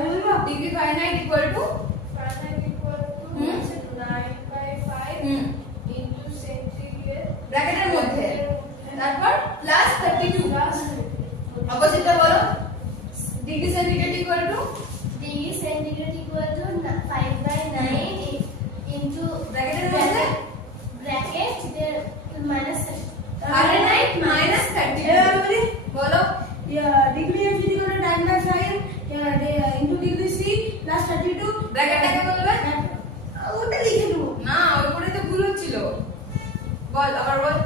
Degree Fahrenheit equal to 9/5 into centigrade ব্র্যাকেটের মধ্যে তারপর প্লাস 32 অপোজিটটা বলো degree centigrade equal to degree centigrade equal to 5/9 into ব্র্যাকেটের মধ্যে bracket there minus Fahrenheit minus 32 बोलो degree F is equal to 9/5 into degree C plus 32 ব্র্যাকেটটাকে বলবে ওটা লিখে দেবো না ওর উপরে তো ভুল হচ্ছিল বল আবার বল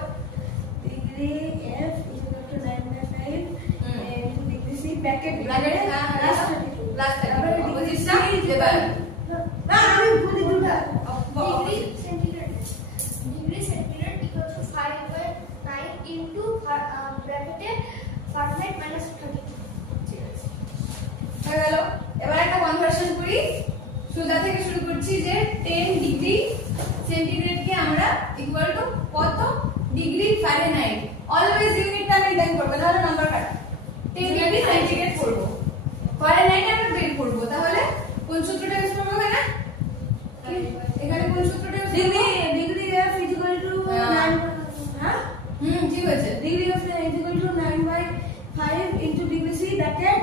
degree F is equal to 9/5 into degree C bracket bracket plus 32 plus 32 অপোজিটটা এবার না আমি বুঝি দুটো degree centigrade equal to 5/9 into bracket Fahrenheit minus 32 ঠিক আছে হয়ে গেল এবার একটা কনভার্সন করি সোজা থেকে শুরু করছি যে 10 ডিগ্রি সেন্টিগ্রেড কে আমরা ইকুয়াল টু কত ডিগ্রি ফারেনহাইট অলওয়েজ ইউনিটটা মেইনটেইন করবে তাহলে নাম্বার কাট 10 ডিগ্রি সেন্টিগ্রেড করব ফারেনহাইট আমরা বের করব তাহলে কোন সূত্রটা ইউজ করব এখানে কোন সূত্রটা ইউজ করব degree F is equal to 9 हां ঠিক আছে degree F is equal to 9/5 into degree C bracket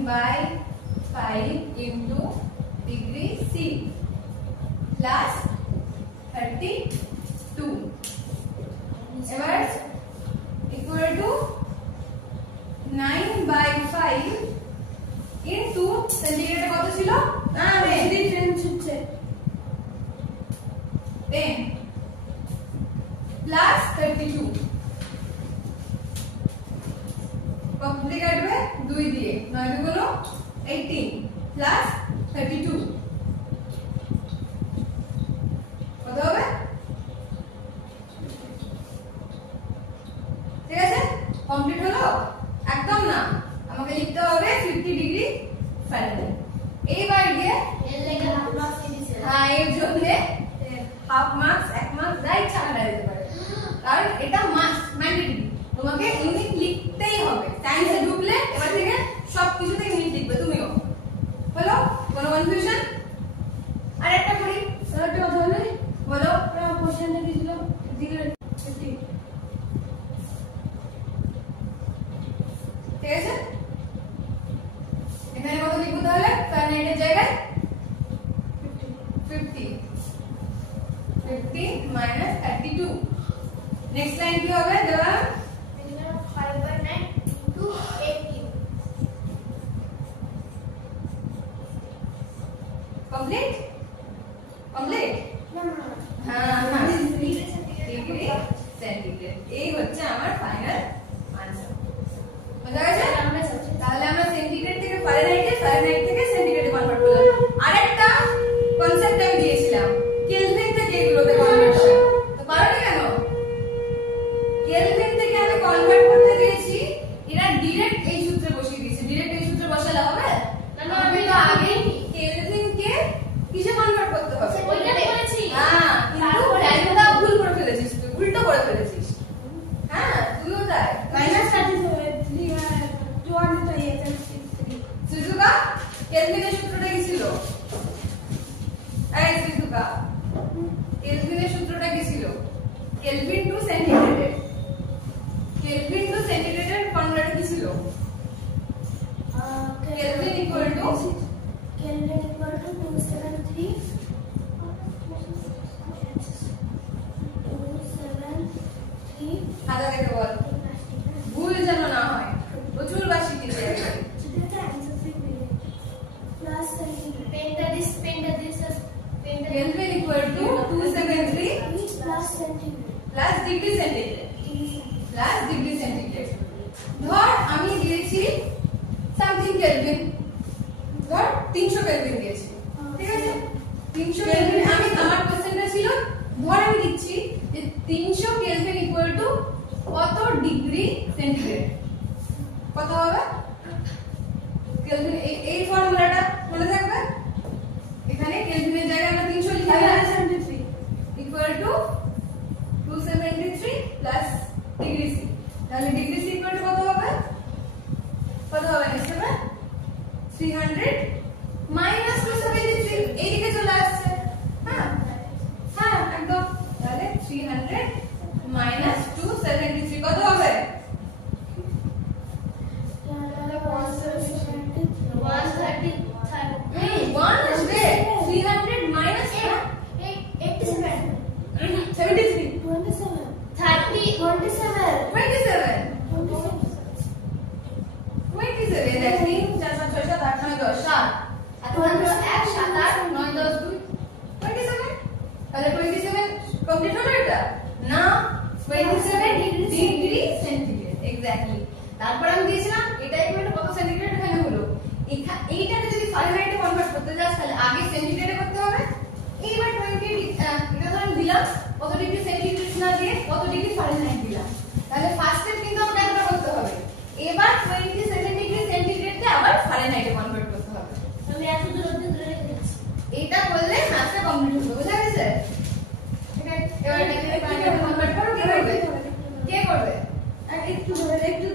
9/5 into degree C plus 32 এবার equal to 9/5 into সেন্টিগ্রেডে কত ছিল না ডিগ্রি 10 হচ্ছে 10 plus 32 কত কাটবে 2 দিয়ে 9 গুলো 18 plus 32 কত হবে ঠিক আছে কমপ্লিট হলো একদম না আমাকে লিখতে হবে 50 ডিগ্রি ফারেনহাইট এইবার গিয়ে এর লাগে হাফ মার্কস দিয়েছে হ্যাঁ এর জন্য হাফ মার্কস 1 মার্কস রাইট চাকা দিতে পারে কারণ এটা মাস্ট ম্যান্ডেটরি তোমাকে ইউনিট লিখতেই হবে সায়েন্সে ঢুকলে এবার থেকে সবকিছুতে ইউনিট লিখবে তুমিও হলো কোনো কনফিউশন আর একটা করি একটা কথা বলি বলো কোশ্চেনটা কি ছিল ডিগ্রি 50 ঠিক আছে এখানে কত লিখবো তাহলে ফারেনহাইটের জায়গায় 50 minus 32 নেক্সট লাইন কি হবে দেওয়া 5/9 into 18 কমপ্লিট কমপ্লিট না না হ্যাঁ डिग्री ডিগ্রি सेंटीग्रेड সেন্টিগ্রেড এই হচ্ছে আমার ফাইনাল আনসার বুঝা গেছে আমরা সবচেয়ে তাহলে আমরা সেন্টিগ্রেড থেকে ফারেনহাইট থেকে সেন্টিগ্রেডে কনভার্ট করলাম আরেকটা কনসেপ্ট আমি দিয়েছিলাম কেলভিন থেকে এগুলোতে কনভার্সন তো পারোনি কেন কেলভিন থেকে আমি কনভার্ট করতে দিয়েছি এরা ডাইরেক্ট এই সূত্রে বসিয়ে দিয়েছে ডাইরেক্ট এই সূত্রে বসালে হবে না না আমি তো আগে কেলভিন কে কিসে কনভার্ট করতে হবে ওইটা করেছি হ্যাঁ কিন্তু ভ্যালুটা ভুল করে ফেলেছিস তুই উল্টো করে ফেলেছিস হ্যাঁ তুইও তাই माइनस 33 263 সুজুকা কেলভিনের সূত্রটা কি ছিল এই সুজুকা কেলভিনের সূত্রটা কি ছিল কেলভিন টু সেন্টিগ্রেড ফর্মুলাটা কি ছিল Kelvin equal to Kelvin equal to 273 খাতা দেখে বল ভুল যেন না হয় প্রচুর বাসি দিতে Kelvin equal to 273 plus degree centigrade ধর আমি দিয়েছি সামথিং কেলভিন ধর 300 কেলভিন দিয়েছি ঠিক আছে 300 কেলভিন আমি আমার কোশ্চেনটা ছিল ধর আমি দিচ্ছি যে 300 কেলভিন ইকুয়াল টু কত ডিগ্রি সেন্টিগ্রেড কত হবে কেলভিন এই ফর্মুলাটা মনে থাকবে এখানে কেলভিনের জায়গায় আমরা 300 লিখে দিলাম equal to 273 plus degree C তাহলে ডিগ্রি সি ইকুয়াল টু কত হবে নেক্সট হবে 300 মাইনাস 273 এইদিকে চলে আসছে। হ্যাঁ হ্যাঁ একদম। তাহলে 300 মাইনাস 273 কত হবে? 1 আসবে। 300 মাইনাস 87 73 30 27 27 দেখি 4 5 6 7 8 9 10 7 আর 1 7 8 9 10 2 27 তাহলে 27 কমপ্লিট হলো এটা না 27 ডিগ্রি সেন্টিগ্রেড এক্স্যাক্টলি। তারপর আমি দিয়েছিলাম এটা ইকুয়াল টু কত সেন্টিগ্রেড এখানে হলো। এইটাকে যদি ফারেনহাইটে কনভার্ট করতে যাস তাহলে আগে সেন্টিগ্রেডে করতে হবে। এইবার 20 এটা ধরুন দিলাম কত ডিগ্রি সেন্টিগ্রেড না দিয়ে কত ডিগ্রি ফারেনহাইট দিলাম। তাহলে ফার্স্ট স্টেপ কিন্তু আমাদের এটা করতে হবে। এবার 27 ডিগ্রি সেন্টিগ্রেডকে আবার ফারেনহাইটে কনভার্ট করতে হবে। আমি এত দূর অবধি ধরে রেখেছি। এটা করলে ম্যাথটা কমপ্লিট হবে। বুঝা গেছে? ঠিক আছে এবার এটাকে ফারেনহাইটে কনভার্ট করো। কে করবে? আর একটু ধরে একটু